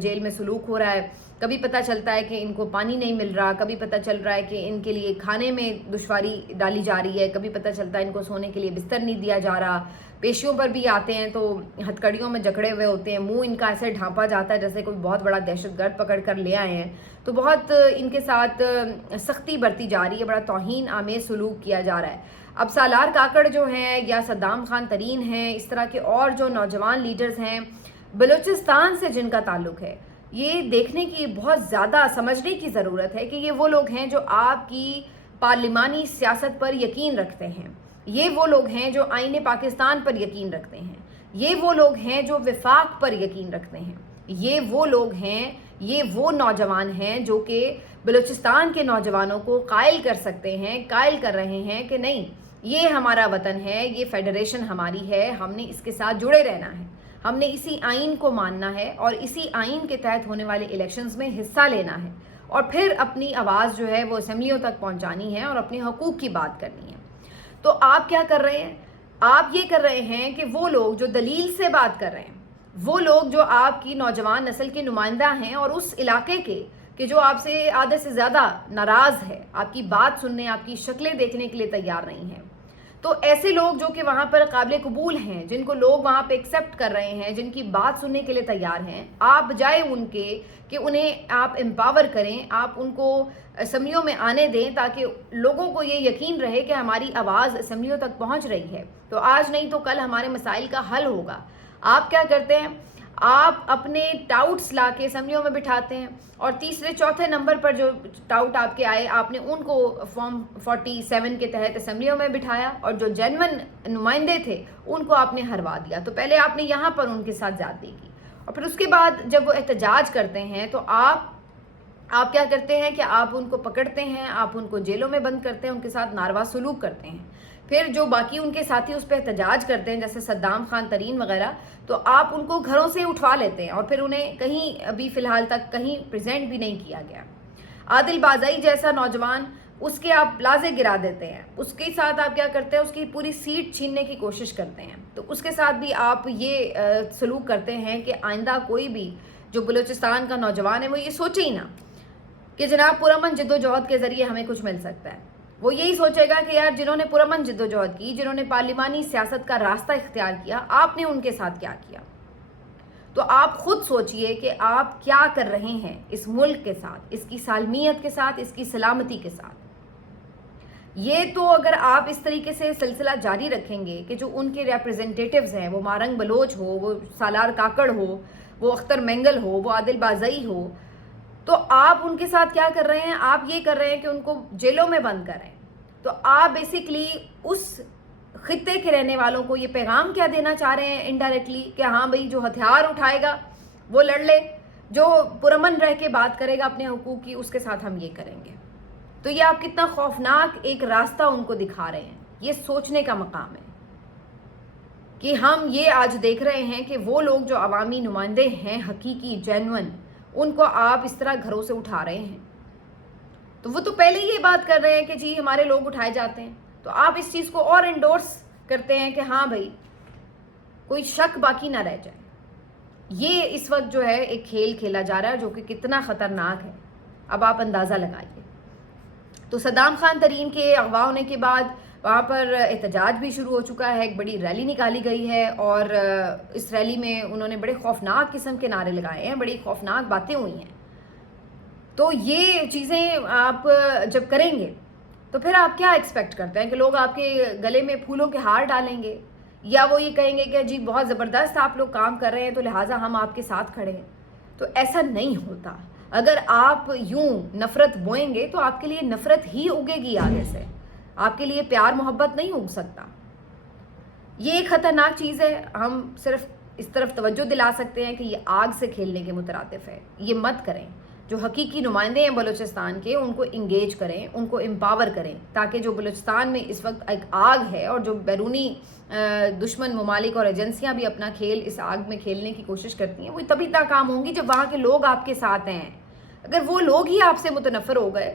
Jail میں سلوک ہو رہا ہے، کبھی پتہ چلتا ہے کہ ان کو پانی نہیں مل رہا، کبھی پتہ چل رہا ہے کہ ان کے لیے کھانے میں دشواری ڈالی جا رہی ہے، کبھی پتہ چلتا ہے ان کو سونے کے لیے بستر نہیں دیا جا رہا، پیشیوں پر بھی آتے ہیں تو ہتھکڑیوں میں جکڑے ہوئے ہوتے ہیں، منہ ان کا ایسے ڈھانپا جاتا ہے جیسے کوئی بہت بڑا دہشت گرد پکڑ کر لے آئے ہیں، تو بہت ان کے ساتھ سختی برتی جا رہی ہے، بڑا توہین آمیز سلوک کیا جا رہا ہے۔ اب سالار کاکڑ جو ہیں یا صدام خان ترین ہیں، اس طرح کے اور جو نوجوان لیڈرز ہیں بلوچستان سے جن کا تعلق ہے، یہ دیکھنے کی بہت زیادہ سمجھنے کی ضرورت ہے کہ یہ وہ لوگ ہیں جو آپ کی پارلیمانی سیاست پر یقین رکھتے ہیں، یہ وہ لوگ ہیں جو آئین پاکستان پر یقین رکھتے ہیں، یہ وہ لوگ ہیں جو وفاق پر یقین رکھتے ہیں، یہ وہ لوگ ہیں، یہ وہ نوجوان ہیں جو کہ بلوچستان کے نوجوانوں کو قائل کر سکتے ہیں، قائل کر رہے ہیں کہ نہیں، یہ ہمارا وطن ہے، یہ فیڈریشن ہماری ہے، ہم نے اس کے ساتھ جڑے رہنا ہے، ہم نے اسی آئین کو ماننا ہے اور اسی آئین کے تحت ہونے والے الیکشنز میں حصہ لینا ہے، اور پھر اپنی آواز جو ہے وہ اسمبلیوں تک پہنچانی ہے اور اپنے حقوق کی بات کرنی ہے۔ تو آپ کیا کر رہے ہیں؟ آپ یہ کر رہے ہیں کہ وہ لوگ جو دلیل سے بات کر رہے ہیں، وہ لوگ جو آپ کی نوجوان نسل کے نمائندہ ہیں اور اس علاقے کے کہ جو آپ سے آدھے سے زیادہ ناراض ہے، آپ کی بات سننے، آپ کی شکلیں دیکھنے کے لیے تیار نہیں ہیں، تو ایسے لوگ جو کہ وہاں پر قابل قبول ہیں، جن کو لوگ وہاں پہ ایکسیپٹ کر رہے ہیں، جن کی بات سننے کے لیے تیار ہیں، آپ بجائے ان کے کہ انہیں آپ امپاور کریں، آپ ان کو اسمبلیوں میں آنے دیں تاکہ لوگوں کو یہ یقین رہے کہ ہماری آواز اسمبلیوں تک پہنچ رہی ہے، تو آج نہیں تو کل ہمارے مسائل کا حل ہوگا۔ آپ کیا کرتے ہیں؟ آپ اپنے ٹاؤٹس لا کے اسمبلیوں میں بٹھاتے ہیں، اور تیسرے چوتھے نمبر پر جو ٹاؤٹ آپ کے آئے، آپ نے ان کو فارم 47 کے تحت اسمبلیوں میں بٹھایا، اور جو جینون نمائندے تھے ان کو آپ نے ہروا دیا۔ تو پہلے آپ نے یہاں پر ان کے ساتھ زیادتی کی، اور پھر اس کے بعد جب وہ احتجاج کرتے ہیں تو آپ کیا کرتے ہیں کہ آپ ان کو پکڑتے ہیں، آپ ان کو جیلوں میں بند کرتے ہیں، ان کے ساتھ ناروا سلوک کرتے ہیں۔ پھر جو باقی ان کے ساتھی اس پہ احتجاج کرتے ہیں جیسے صدام خان ترین وغیرہ، تو آپ ان کو گھروں سے اٹھوا لیتے ہیں اور پھر انہیں کہیں ابھی فی الحال تک کہیں پریزنٹ بھی نہیں کیا گیا۔ عادل بازائی جیسا نوجوان، اس کے آپ پلازے گرا دیتے ہیں، اس کے ساتھ آپ کیا کرتے ہیں؟ اس کی پوری سیٹ چھیننے کی کوشش کرتے ہیں، تو اس کے ساتھ بھی آپ یہ سلوک کرتے ہیں کہ آئندہ کوئی بھی جو بلوچستان کا نوجوان ہے وہ یہ سوچے ہی نہ کہ جناب پرامن جد و جہد کے ذریعے ہمیں کچھ مل سکتا ہے۔ وہ یہی سوچے گا کہ یار جنہوں نے پرامن جد و جہد کی، جنہوں نے پارلیمانی سیاست کا راستہ اختیار کیا، آپ نے ان کے ساتھ کیا کیا؟ تو آپ خود سوچئے کہ آپ کیا کر رہے ہیں اس ملک کے ساتھ، اس کی سالمیت کے ساتھ، اس کی سلامتی کے ساتھ۔ یہ تو اگر آپ اس طریقے سے سلسلہ جاری رکھیں گے کہ جو ان کے ریپرزنٹیٹیوز ہیں، وہ مارنگ بلوچ ہو، وہ سالار کاکڑ ہو، وہ اختر مینگل ہو، وہ عادل بازائی ہو، تو آپ ان کے ساتھ کیا کر رہے ہیں؟ آپ یہ کر رہے ہیں کہ ان کو جیلوں میں بند کریں۔ تو آپ بیسیکلی اس خطے کے رہنے والوں کو یہ پیغام کیا دینا چاہ رہے ہیں انڈائریکٹلی کہ ہاں بھئی جو ہتھیار اٹھائے گا وہ لڑ لے، جو پرامن رہ کے بات کرے گا اپنے حقوق کی، اس کے ساتھ ہم یہ کریں گے۔ تو یہ آپ کتنا خوفناک ایک راستہ ان کو دکھا رہے ہیں۔ یہ سوچنے کا مقام ہے کہ ہم یہ آج دیکھ رہے ہیں کہ وہ لوگ جو عوامی نمائندے ہیں، حقیقی جینون، ان کو آپ اس طرح گھروں سے اٹھا رہے ہیں۔ تو وہ تو پہلے ہی یہ بات کر رہے ہیں کہ جی ہمارے لوگ اٹھائے جاتے ہیں، تو آپ اس چیز کو اور انڈورس کرتے ہیں کہ ہاں بھائی کوئی شک باقی نہ رہ جائے۔ یہ اس وقت جو ہے ایک کھیل کھیلا جا رہا ہے جو کہ کتنا خطرناک ہے، اب آپ اندازہ لگائیے۔ تو صدام خان ترین کے اغوا ہونے کے بعد وہاں پر احتجاج بھی شروع ہو چکا ہے، ایک بڑی ریلی نکالی گئی ہے، اور اس ریلی میں انہوں نے بڑے خوفناک قسم کے نعرے لگائے ہیں، بڑی خوفناک باتیں ہوئی ہیں۔ تو یہ چیزیں آپ جب کریں گے تو پھر آپ کیا ایکسپیکٹ کرتے ہیں کہ لوگ آپ کے گلے میں پھولوں کے ہار ڈالیں گے، یا وہ یہ کہیں گے کہ جی بہت زبردست آپ لوگ کام کر رہے ہیں تو لہٰذا ہم آپ کے ساتھ کھڑے ہیں؟ تو ایسا نہیں ہوتا۔ اگر آپ یوں نفرت بوئیں گے تو آپ کے لیے نفرت ہی اگے گی، آگے سے آپ کے لیے پیار محبت نہیں اگ سکتا۔ یہ ایک خطرناک چیز ہے۔ ہم صرف اس طرف توجہ دلا سکتے ہیں کہ یہ آگ سے کھیلنے کے مترادف ہے، یہ مت کریں۔ جو حقیقی نمائندے ہیں بلوچستان کے، ان کو انگیج کریں، ان کو امپاور کریں، تاکہ جو بلوچستان میں اس وقت ایک آگ ہے، اور جو بیرونی دشمن ممالک اور ایجنسیاں بھی اپنا کھیل اس آگ میں کھیلنے کی کوشش کرتی ہیں، وہ تبھی ناکام ہوں گی جب وہاں کے لوگ آپ کے ساتھ ہیں۔ اگر وہ لوگ ہی آپ سے متنفر ہو گئے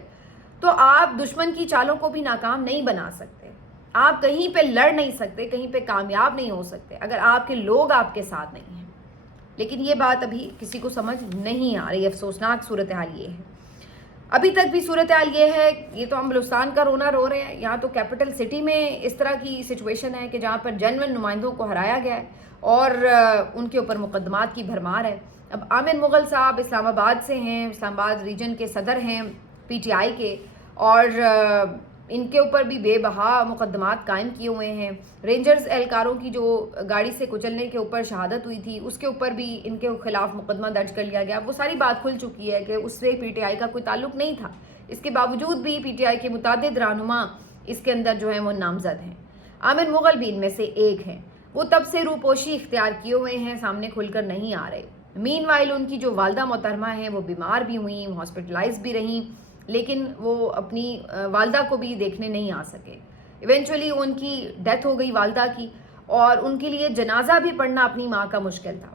تو آپ دشمن کی چالوں کو بھی ناکام نہیں بنا سکتے، آپ کہیں پہ لڑ نہیں سکتے، کہیں پہ کامیاب نہیں ہو سکتے اگر آپ کے لوگ آپ کے ساتھ نہیں ہیں۔ لیکن یہ بات ابھی کسی کو سمجھ نہیں آ رہی. افسوسناک صورتحال یہ ہے. ابھی تک بھی صورتحال یہ ہے, یہ تو ہم بلوچستان کا رونا رو رہے ہیں, یہاں تو کیپٹل سٹی میں اس طرح کی سچویشن ہے کہ جہاں پر جنون نمائندوں کو ہرایا گیا ہے اور ان کے اوپر مقدمات کی بھرمار ہے. اب عامر مغل صاحب اسلام آباد سے ہیں, اسلام آباد ریجن کے صدر ہیں پی ٹی آئی کے, اور ان کے اوپر بھی بے بہا مقدمات قائم کیے ہوئے ہیں. رینجرز اہلکاروں کی جو گاڑی سے کچلنے کے اوپر شہادت ہوئی تھی اس کے اوپر بھی ان کے خلاف مقدمہ درج کر لیا گیا. وہ ساری بات کھل چکی ہے کہ اس سے پی ٹی آئی کا کوئی تعلق نہیں تھا. اس کے باوجود بھی پی ٹی آئی کے متعدد رہنما اس کے اندر جو ہیں وہ نامزد ہیں. عامر مغل بھی ان میں سے ایک ہیں. وہ تب سے روپوشی اختیار کیے ہوئے ہیں, سامنے کھل کر نہیں آ رہے. مین وائل ان کی جو والدہ محترمہ ہیں وہ بیمار بھی ہوئیں, ہاسپٹلائز بھی رہیں, لیکن وہ اپنی والدہ کو بھی دیکھنے نہیں آ سکے. ایونچولی ان کی ڈیتھ ہو گئی والدہ کی, اور ان کے لیے جنازہ بھی پڑھنا اپنی ماں کا مشکل تھا.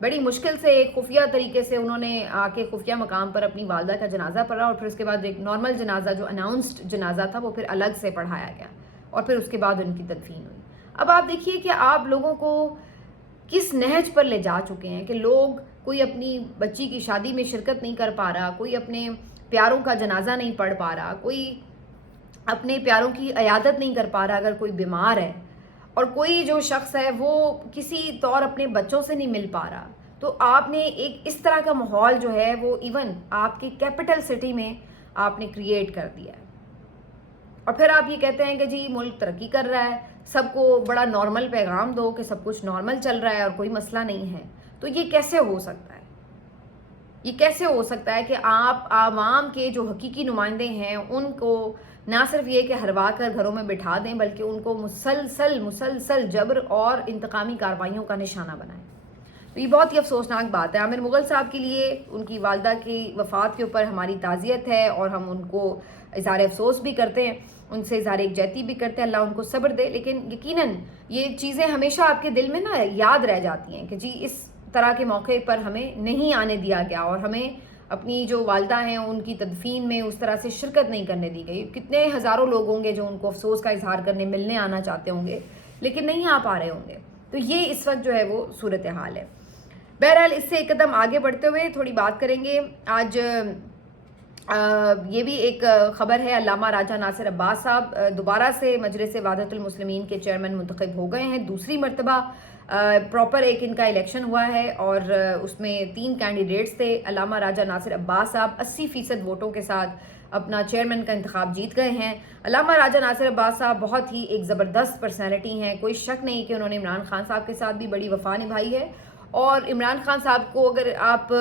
بڑی مشکل سے ایک خفیہ طریقے سے انہوں نے آ کے خفیہ مقام پر اپنی والدہ کا جنازہ پڑھا, اور پھر اس کے بعد ایک نارمل جنازہ جو اناؤنسڈ جنازہ تھا وہ پھر الگ سے پڑھایا گیا, اور پھر اس کے بعد ان کی تدفین ہوئی. اب آپ دیکھیے کہ آپ لوگوں کو کس نہج پر لے جا چکے ہیں کہ لوگ, کوئی اپنی بچی کی شادی میں شرکت نہیں کر پا رہا, کوئی اپنے پیاروں کا جنازہ نہیں پڑھ پا رہا, کوئی اپنے پیاروں کی عیادت نہیں کر پا رہا اگر کوئی بیمار ہے, اور کوئی جو شخص ہے وہ کسی طور اپنے بچوں سے نہیں مل پا رہا. تو آپ نے ایک اس طرح کا ماحول جو ہے وہ ایون آپ کی کیپٹل سٹی میں آپ نے کریٹ کر دیا ہے, اور پھر آپ یہ کہتے ہیں کہ جی ملک ترقی کر رہا ہے, سب کو بڑا نارمل پیغام دو کہ سب کچھ نارمل چل رہا ہے اور کوئی مسئلہ نہیں ہے. تو یہ کیسے ہو سکتا ہے؟ یہ کیسے ہو سکتا ہے کہ آپ عوام کے جو حقیقی نمائندے ہیں ان کو نہ صرف یہ کہ ہروا کر گھروں میں بٹھا دیں, بلکہ ان کو مسلسل جبر اور انتقامی کارروائیوں کا نشانہ بنائیں. تو یہ بہت ہی افسوسناک بات ہے. عامر مغل صاحب کے لیے ان کی والدہ کی وفات کے اوپر ہماری تعزیت ہے, اور ہم ان کو اظہار افسوس بھی کرتے ہیں, ان سے اظہار یکجہتی بھی کرتے ہیں, اللہ ان کو صبر دے. لیکن یقیناً یہ چیزیں ہمیشہ آپ کے دل میں نا یاد رہ جاتی ہیں کہ جی اس طرح کے موقع پر ہمیں نہیں آنے دیا گیا, اور ہمیں اپنی جو والدہ ہیں ان کی تدفین میں اس طرح سے شرکت نہیں کرنے دی گئی. کتنے ہزاروں لوگ ہوں گے جو ان کو افسوس کا اظہار کرنے ملنے آنا چاہتے ہوں گے, لیکن نہیں آ پا رہے ہوں گے. تو یہ اس وقت جو ہے وہ صورتحال ہے. بہرحال اس سے ایک قدم آگے بڑھتے ہوئے تھوڑی بات کریں گے. آج یہ بھی ایک خبر ہے, علامہ راجہ ناصر عباس صاحب دوبارہ سے مجلس وحدت المسلمین کے چیئرمین منتخب ہو گئے ہیں. دوسری مرتبہ پراپر ایک ان کا الیکشن ہوا ہے, اور اس میں 3 کینڈیڈیٹس تھے. علامہ راجہ ناصر عباس صاحب 80% ووٹوں کے ساتھ اپنا چیئرمین کا انتخاب جیت گئے ہیں. علامہ راجہ ناصر عباس صاحب بہت ہی ایک زبردست پرسنالٹی ہیں, کوئی شک نہیں کہ انہوں نے عمران خان صاحب کے ساتھ بھی بڑی وفا نبھائی ہے, اور عمران خان صاحب کو اگر آپ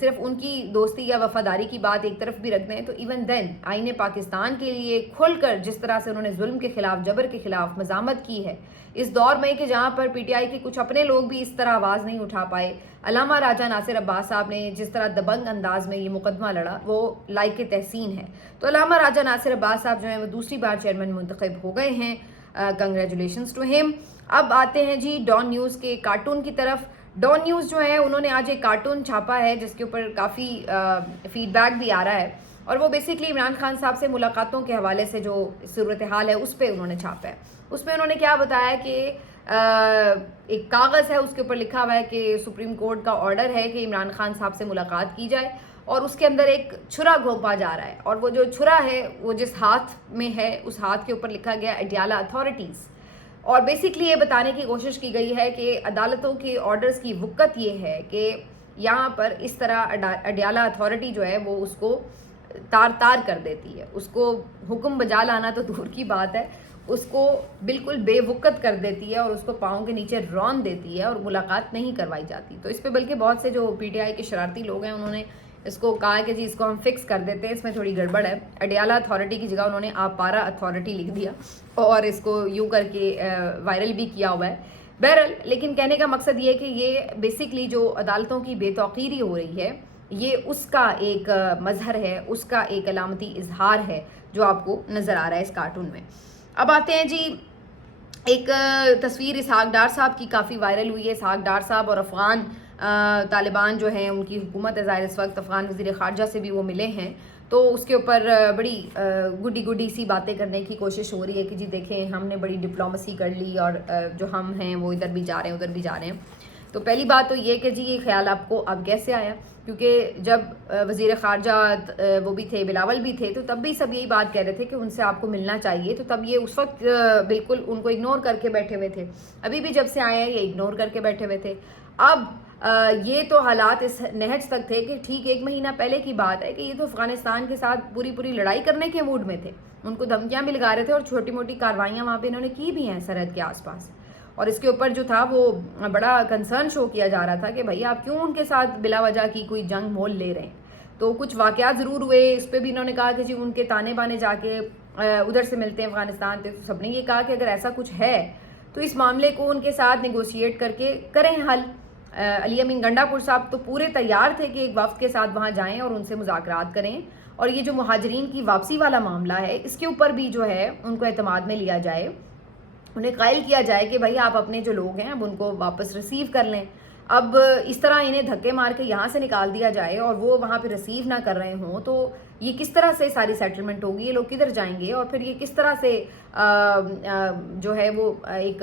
صرف ان کی دوستی یا وفاداری کی بات ایک طرف بھی رکھ دیں تو ایون دین آئین پاکستان کے لیے کھل کر جس طرح سے انہوں نے ظلم کے خلاف, جبر کے خلاف مزاحمت کی ہے اس دور میں کہ جہاں پر پی ٹی آئی کے کچھ اپنے لوگ بھی اس طرح آواز نہیں اٹھا پائے, علامہ راجہ ناصر عباس صاحب نے جس طرح دبنگ انداز میں یہ مقدمہ لڑا وہ لائق تحسین ہے. تو علامہ راجہ ناصر عباس صاحب جو ہیں وہ دوسری بار چیئرمین منتخب ہو گئے ہیں. کنگریچولیشنز ٹو ہم. اب آتے ہیں جی ڈان نیوز کے کارٹون کی طرف. ڈان نیوز جو ہے انہوں نے آج ایک کارٹون چھاپا ہے جس کے اوپر کافی فیڈ بیک بھی آ رہا ہے, اور وہ بیسکلی عمران خان صاحب سے ملاقاتوں کے حوالے سے جو صورتحال ہے اس پہ انہوں نے چھاپا ہے. اس میں انہوں نے کیا بتایا کہ ایک کاغذ ہے, اس کے اوپر لکھا ہوا ہے کہ سپریم کورٹ کا آرڈر ہے کہ عمران خان صاحب سے ملاقات کی جائے, اور اس کے اندر ایک چھرا گھونپا جا رہا ہے, اور وہ جو چھرا ہے وہ جس ہاتھ میں ہے اس ہاتھ کے اوپر لکھا گیا اڈیالہ اتھارٹیز. اور بیسکلی یہ بتانے کی کوشش کی گئی ہے کہ عدالتوں کے آرڈرز کی وقت یہ ہے کہ یہاں پر اس طرح اڈیالہ اتھارٹی جو ہے وہ اس کو تار کر دیتی ہے, اس کو حکم بجا لانا تو دور کی بات ہے, اس کو بالکل بے وقت کر دیتی ہے, اور اس کو پاؤں کے نیچے رون دیتی ہے, اور ملاقات نہیں کروائی جاتی. تو اس پہ بلکہ بہت سے جو پی ٹی آئی کے شرارتی لوگ ہیں انہوں نے اس کو کہا ہے کہ جی اس کو ہم فکس کر دیتے ہیں, اس میں تھوڑی گڑبڑ ہے. اڈیالہ اتھارٹی کی جگہ انہوں نے آپارا اتھارٹی لکھ دیا, اور اس کو یوں کر کے وائرل بھی کیا ہوا ہے. بہرحال لیکن کہنے کا مقصد یہ ہے کہ یہ بیسکلی جو عدالتوں کی بے توقیری ہو رہی ہے یہ اس کا ایک مظہر ہے, اس کا ایک علامتی اظہار ہے جو آپ کو نظر آ رہا ہے اس کارٹون میں. اب آتے ہیں جی ایک تصویر اسحاق ڈار صاحب کی کافی وائرل ہوئی ہے. اسحاق ڈار صاحب اور افغان طالبان جو ہیں ان کی حکومت ہے, ظاہر اس وقت افغان وزیر خارجہ سے بھی وہ ملے ہیں, تو اس کے اوپر بڑی گڈی سی باتیں کرنے کی کوشش ہو رہی ہے کہ جی دیکھیں ہم نے بڑی ڈپلومسی کر لی, اور جو ہم ہیں وہ ادھر بھی جا رہے ہیں ادھر بھی جا رہے ہیں. تو پہلی بات تو یہ کہ جی یہ خیال آپ کو اب کیسے آیا؟ کیونکہ جب وزیر خارجہ وہ بھی تھے، بلاول بھی تھے، تو تب بھی سب یہی بات کہہ رہے تھے کہ ان سے آپ کو ملنا چاہیے، تو تب یہ اس وقت بالکل ان کو اگنور کر کے بیٹھے ہوئے تھے. ابھی بھی جب سے آئے ہیں یہ اگنور کر کے بیٹھے ہوئے تھے. اب یہ تو حالات اس نہج تک تھے کہ ٹھیک 1 مہینہ پہلے کی بات ہے کہ یہ تو افغانستان کے ساتھ پوری لڑائی کرنے کے موڈ میں تھے. ان کو دھمکیاں بھی لگا رہے تھے اور چھوٹی موٹی کاروائیاں وہاں پہ انہوں نے کی بھی ہیں سرحد کے آس پاس. اور اس کے اوپر جو تھا وہ بڑا کنسرن شو کیا جا رہا تھا کہ بھائی آپ کیوں ان کے ساتھ بلا وجہ کی کوئی جنگ مول لے رہے ہیں. تو کچھ واقعات ضرور ہوئے، اس پہ بھی انہوں نے کہا کہ جی ان کے تانے بانے جا کے ادھر سے ملتے ہیں افغانستان سے. تو سب نے یہ کہا کہ اگر ایسا کچھ ہے تو اس معاملے کو ان کے ساتھ نیگوشیٹ کر کے کریں حل. علی امین گنڈا پور صاحب تو پورے تیار تھے کہ ایک وفد کے ساتھ وہاں جائیں اور ان سے مذاکرات کریں، اور یہ جو مہاجرین کی واپسی والا معاملہ ہے اس کے اوپر بھی جو ہے ان کو اعتماد میں لیا جائے، انہیں قائل کیا جائے کہ بھائی آپ اپنے جو لوگ ہیں اب ان کو واپس ریسیو کر لیں. اب اس طرح انہیں دھکے مار کے یہاں سے نکال دیا جائے اور وہ وہاں پہ ریسیو نہ کر رہے ہوں تو یہ کس طرح سے ساری سیٹلمنٹ ہوگی؟ یہ لوگ کدھر جائیں گے اور پھر یہ کس طرح سے جو ہے وہ ایک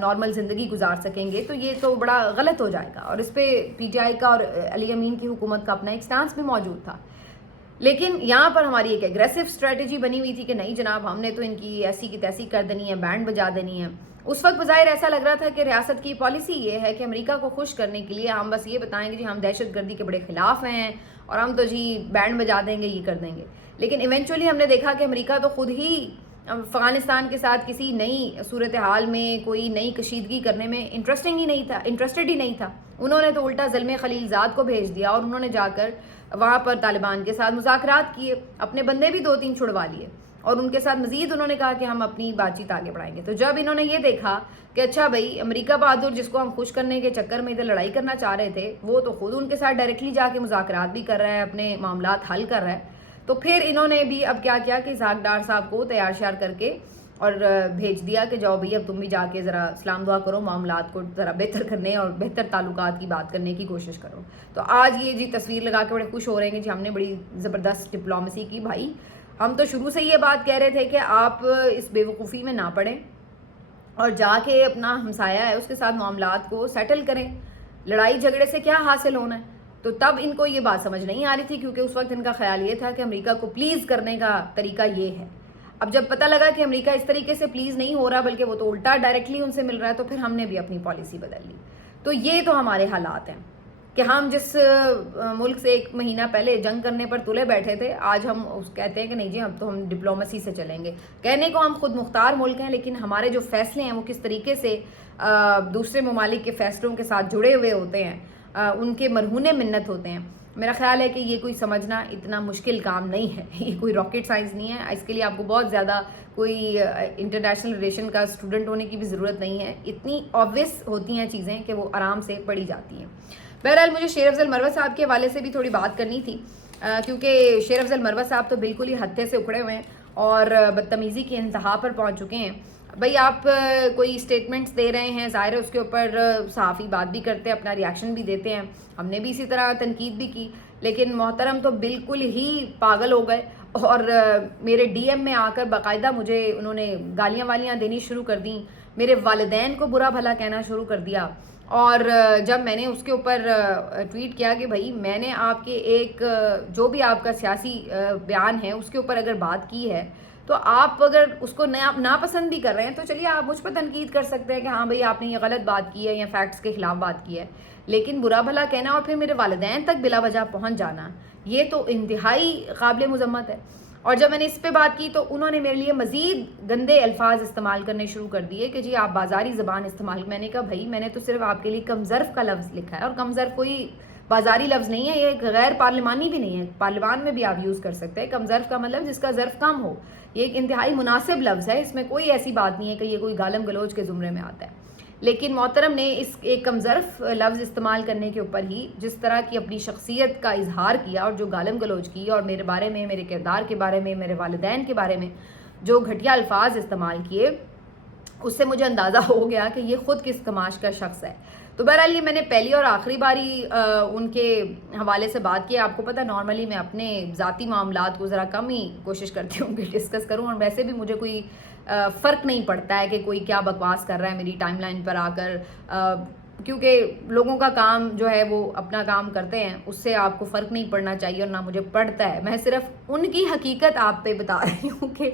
نارمل زندگی گزار سکیں گے؟ تو یہ تو بڑا غلط ہو جائے گا. اور اس پہ پی ٹی آئی کا اور علی امین کی حکومت کا اپنا ایک سٹانس بھی موجود تھا. لیکن یہاں پر ہماری ایک ایگریسو اسٹریٹجی بنی ہوئی تھی کہ نہیں جناب ہم نے تو ان کی ایسی کی تیسی کر دینی ہے، بینڈ بجا دینی ہے. اس وقت بظاہر ایسا لگ رہا تھا کہ ریاست کی پالیسی یہ ہے کہ امریکہ کو خوش کرنے کے لیے ہم بس یہ بتائیں گے جی ہم دہشت گردی کے بڑے خلاف ہیں اور ہم تو جی بینڈ بجا دیں گے، یہ کر دیں گے. لیکن ایونچولی ہم نے دیکھا کہ امریکہ تو خود ہی افغانستان کے ساتھ کسی نئی صورتحال میں کوئی نئی کشیدگی کرنے میں انٹرسٹڈ ہی نہیں تھا. انہوں نے تو الٹا زلمے خلیل زاد کو بھیج دیا اور انہوں نے جا کر وہاں پر طالبان کے ساتھ مذاکرات کیے، اپنے بندے بھی 2-3 چھڑوا لیے اور ان کے ساتھ مزید انہوں نے کہا کہ ہم اپنی بات چیت آگے بڑھائیں گے. تو جب انہوں نے یہ دیکھا کہ اچھا بھائی امریکہ بہادر جس کو ہم خوش کرنے کے چکر میں ادھر لڑائی کرنا چاہ رہے تھے وہ تو خود ان کے ساتھ ڈائریکٹلی جا کے مذاکرات بھی کر رہا ہے، اپنے معاملات حل کر رہا ہے، تو پھر انہوں نے بھی اب کیا کیا کہ اسحاق ڈار صاحب کو تیار شیار کر کے اور بھیج دیا کہ جاؤ بھئی اب تم بھی جا کے ذرا سلام دعا کرو، معاملات کو ذرا بہتر کرنے اور بہتر تعلقات کی بات کرنے کی کوشش کرو. تو آج یہ جی تصویر لگا کے بڑے خوش ہو رہے ہیں کہ جی ہم نے بڑی زبردست ڈپلومیسی کی. بھائی ہم تو شروع سے یہ بات کہہ رہے تھے کہ آپ اس بے وقوفی میں نہ پڑیں اور جا کے اپنا ہمسایہ ہے اس کے ساتھ معاملات کو سیٹل کریں. لڑائی جھگڑے سے کیا حاصل ہونا ہے؟ تو تب ان کو یہ بات سمجھ نہیں آ رہی تھی کیونکہ اس وقت ان کا خیال یہ تھا کہ امریکہ کو پلیز کرنے کا طریقہ یہ ہے. اب جب پتہ لگا کہ امریکہ اس طریقے سے پلیز نہیں ہو رہا بلکہ وہ تو الٹا ڈائریکٹلی ان سے مل رہا ہے تو پھر ہم نے بھی اپنی پالیسی بدل لی. تو یہ تو ہمارے حالات ہیں کہ ہم جس ملک سے 1 مہینہ پہلے جنگ کرنے پر تلے بیٹھے تھے آج ہم کہتے ہیں کہ نہیں جی ہم ڈپلومیسی سے چلیں گے. کہنے کو ہم خود مختار ملک ہیں لیکن ہمارے جو فیصلے ہیں وہ کس طریقے سے دوسرے ممالک کے فیصلوں کے ساتھ جڑے ہوئے ہوتے ہیں، ان کے مرہون منت ہوتے ہیں. میرا خیال ہے کہ یہ کوئی سمجھنا اتنا مشکل کام نہیں ہے، یہ کوئی راکٹ سائنس نہیں ہے. اس کے لیے آپ کو بہت زیادہ کوئی انٹرنیشنل ریلیشن کا اسٹوڈنٹ ہونے کی بھی ضرورت نہیں ہے. اتنی آبویس ہوتی ہیں چیزیں کہ وہ آرام سے پڑھی جاتی ہیں. بہرحال مجھے شیر افضل مروت صاحب کے حوالے سے بھی تھوڑی بات کرنی تھی کیونکہ شیر افضل مروت صاحب تو بالکل ہی ہتھے سے اکھڑے ہوئے ہیں اور بدتمیزی کی انتہا پر پہنچ چکے ہیں. بھئی آپ کوئی اسٹیٹمنٹس دے رہے ہیں، ظاہر ہے اس کے اوپر صحافی بات بھی کرتے ہیں، اپنا ریاکشن بھی دیتے ہیں، ہم نے بھی اسی طرح تنقید بھی کی. لیکن محترم تو بالکل ہی پاگل ہو گئے اور میرے ڈی ایم میں آ کر باقاعدہ مجھے انہوں نے گالیاں والیاں دینی شروع کر دیں، میرے والدین کو برا بھلا کہنا شروع کر دیا. اور جب میں نے اس کے اوپر ٹویٹ کیا کہ بھائی میں نے آپ کے ایک جو بھی آپ کا سیاسی بیان ہے اس کے اوپر اگر بات کی ہے تو آپ اگر اس کو ناپسند بھی کر رہے ہیں تو چلیے آپ مجھ پر تنقید کر سکتے ہیں کہ ہاں بھئی آپ نے یہ غلط بات کی ہے یا فیکٹس کے خلاف بات کی ہے، لیکن برا بھلا کہنا اور پھر میرے والدین تک بلا وجہ پہنچ جانا یہ تو انتہائی قابل مذمت ہے. اور جب میں نے اس پہ بات کی تو انہوں نے میرے لیے مزید گندے الفاظ استعمال کرنے شروع کر دیے کہ جی آپ بازاری زبان استعمال. میں نے کہا بھائی میں نے تو صرف آپ کے لیے کم ظرف کا لفظ لکھا ہے اور کم ظرف کوئی بازاری لفظ نہیں ہے، یہ غیر پارلیمانی بھی نہیں ہے، پارلیمان میں بھی آپ یوز کر سکتے ہیں. کم ظرف کا مطلب جس کا ظرف کم ہو، یہ ایک انتہائی مناسب لفظ ہے، اس میں کوئی ایسی بات نہیں ہے کہ یہ کوئی گالم گلوچ کے زمرے میں آتا ہے. لیکن محترم نے اس ایک کم ظرف لفظ استعمال کرنے کے اوپر ہی جس طرح کی اپنی شخصیت کا اظہار کیا اور جو گالم گلوچ کی اور میرے بارے میں، میرے کردار کے بارے میں، میرے والدین کے بارے میں جو گھٹیا الفاظ استعمال کیے، اس سے مجھے اندازہ ہو گیا کہ یہ خود کس کماش کا شخص ہے. تو بہرحال یہ میں نے پہلی اور آخری باری ان کے حوالے سے بات کی. آپ کو پتہ نارملی میں اپنے ذاتی معاملات کو ذرا کم ہی کوشش کرتی ہوں کہ ڈسکس کروں، اور ویسے بھی مجھے کوئی فرق نہیں پڑتا ہے کہ کوئی کیا بکواس کر رہا ہے میری ٹائم لائن پر آ کر. کیونکہ لوگوں کا کام جو ہے وہ اپنا کام کرتے ہیں، اس سے آپ کو فرق نہیں پڑنا چاہیے اور نہ مجھے پڑتا ہے. میں صرف ان کی حقیقت آپ پہ بتا رہی ہوں کہ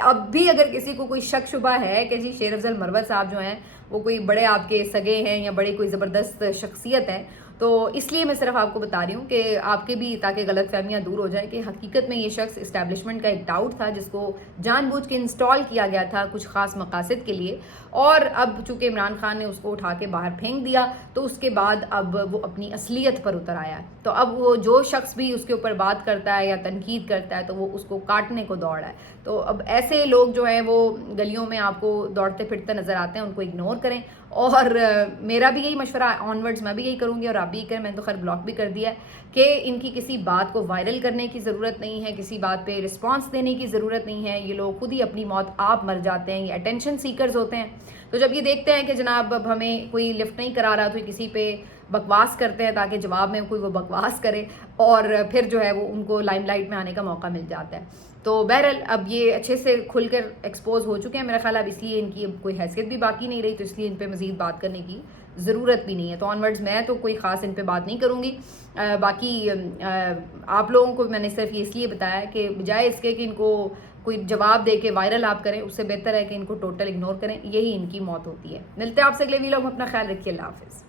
اب بھی اگر کسی کو کوئی شک شبہ ہے کہ جی شیر افضل مرور صاحب جو ہیں وہ کوئی بڑے آپ کے سگے ہیں یا بڑے کوئی زبردست شخصیت ہے، تو اس لیے میں صرف آپ کو بتا رہی ہوں کہ آپ کے بھی تاکہ غلط فہمیاں دور ہو جائیں کہ حقیقت میں یہ شخص اسٹیبلشمنٹ کا ایک ڈاؤٹ تھا جس کو جان بوجھ کے انسٹال کیا گیا تھا کچھ خاص مقاصد کے لیے، اور اب چونکہ عمران خان نے اس کو اٹھا کے باہر پھینک دیا تو اس کے بعد اب وہ اپنی اصلیت پر اتر آیا ہے. تو اب وہ جو شخص بھی اس کے اوپر بات کرتا ہے یا تنقید کرتا ہے تو وہ اس کو کاٹنے کو دوڑ رہا ہے. تو اب ایسے لوگ جو ہیں وہ گلیوں میں آپ کو دوڑتے پھرتے نظر آتے ہیں، ان کو اگنور کریں. اور میرا بھی یہی مشورہ آنورڈز میں بھی یہی کروں گی اور آپ بھی کریں، میں نے تو خیر بلاک بھی کر دیا ہے کہ ان کی کسی بات کو وائرل کرنے کی ضرورت نہیں ہے، کسی بات پہ رسپانس دینے کی ضرورت نہیں ہے. یہ لوگ خود ہی اپنی موت آپ مر جاتے ہیں، یہ اٹینشن سیکرز ہوتے ہیں. تو جب یہ دیکھتے ہیں کہ جناب اب ہمیں کوئی لفٹ نہیں کرا رہا تو کسی پہ بکواس کرتے ہیں تاکہ جواب میں کوئی وہ بکواس کرے اور پھر جو ہے وہ ان کو لائم لائٹ میں آنے کا موقع مل جاتا ہے. تو بہرحال اب یہ اچھے سے کھل کر ایکسپوز ہو چکے ہیں میرا خیال، اب اس لیے ان کی اب کوئی حیثیت بھی باقی نہیں رہی، تو اس لیے ان پہ مزید بات کرنے کی ضرورت بھی نہیں ہے. تو آنورڈز میں تو کوئی خاص ان پہ بات نہیں کروں گی. باقی آپ لوگوں کو میں نے صرف یہ اس لیے بتایا کہ بجائے اس کے کہ ان کو کوئی جواب دے کے وائرل آپ کریں، اس سے بہتر ہے کہ ان کو ٹوٹل اگنور کریں. یہی ان کی موت ہوتی ہے. ملتے ہیں آپ سے اگلے ویلاگ میں، اپنا خیال رکھیے. اللہ حافظ.